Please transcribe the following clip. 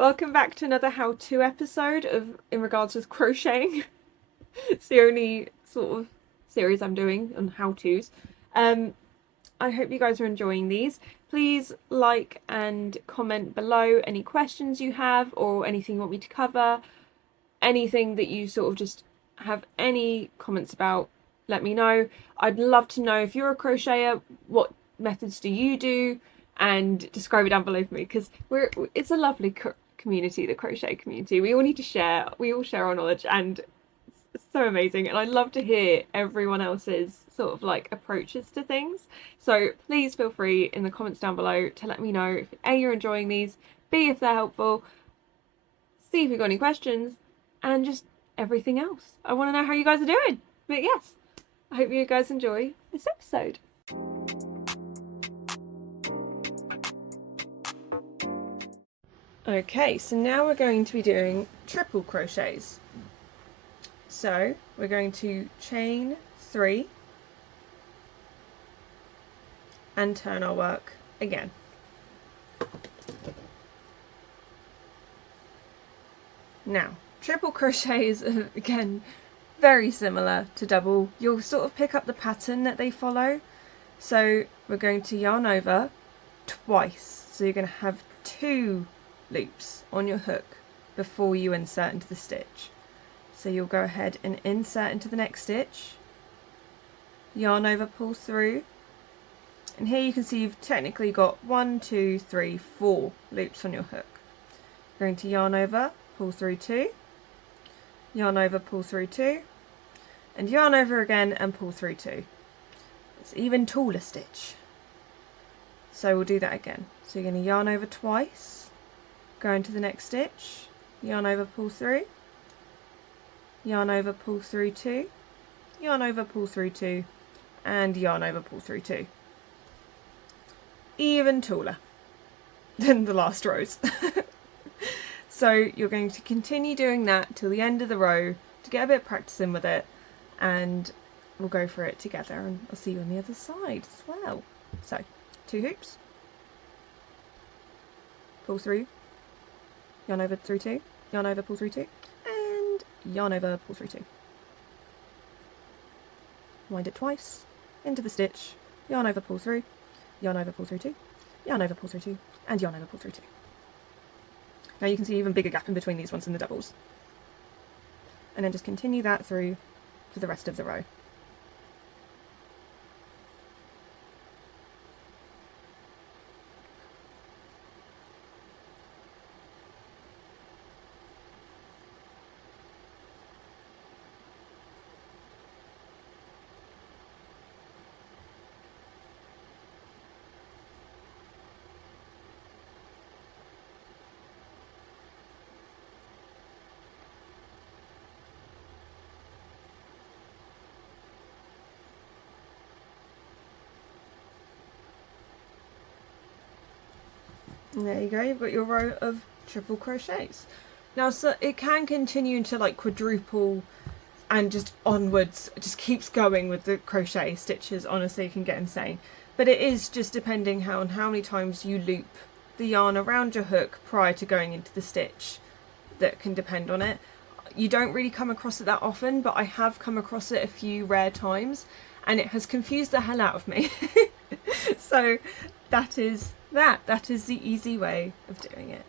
Welcome back to another how-to episode in regards with crocheting. It's the only sort of series I'm doing on how-tos. I hope you guys are enjoying these. Please like and comment below any questions you have or anything you want me to cover. Anything that you sort of just have any comments about, let me know. I'd love to know if you're a crocheter, what methods do you do, and describe it down below for me, because it's a lovely community, the crochet community. We all need to share, we all share our knowledge, and it's so amazing. And I'd love to hear everyone else's sort of like approaches to things. So please feel free in the comments down below to let me know if A, you're enjoying these, B, if they're helpful, C, if you've got any questions, and just everything else. I want to know how you guys are doing. But yes, I hope you guys enjoy this episode. Okay, so now we're going to be doing triple crochets. So we're going to chain 3 and turn our work again. Now, triple crochets are, again, very similar to double. You'll sort of pick up the pattern that they follow. So we're going to yarn over twice. So you're going to have 2 loops on your hook before you insert into the stitch. So you'll go ahead and insert into the next stitch, yarn over, pull through, and here you can see you've technically got 1, 2, 3, 4 loops on your hook. You're going to yarn over, pull through 2, yarn over, pull through 2, and yarn over again and pull through 2. It's even taller stitch. So we'll do that again. So you're going to yarn over twice, go into the next stitch, yarn over, pull through, yarn over, pull through 2, yarn over, pull through 2, and yarn over, pull through 2. Even taller than the last rows. So you're going to continue doing that till the end of the row to get a bit of practice in with it, and we'll go for it together, and I'll see you on the other side as well. So 2 hoops, pull through, yarn over through 2, yarn over, pull through 2, and yarn over, pull through 2. Wind it twice, into the stitch, yarn over, pull through, yarn over, pull through 2, yarn over, pull through 2, and yarn over, pull through 2. Now you can see even bigger gap in between these ones in the doubles. And then just continue that through for the rest of the row. And there you go, you've got your row of triple crochets. Now, so it can continue into like quadruple and just onwards. It just keeps going with the crochet stitches. Honestly, it can get insane. But it is just depending on how many times you loop the yarn around your hook prior to going into the stitch that can depend on it. You don't really come across it that often, but I have come across it a few rare times, and it has confused the hell out of me. So that is the easy way of doing it.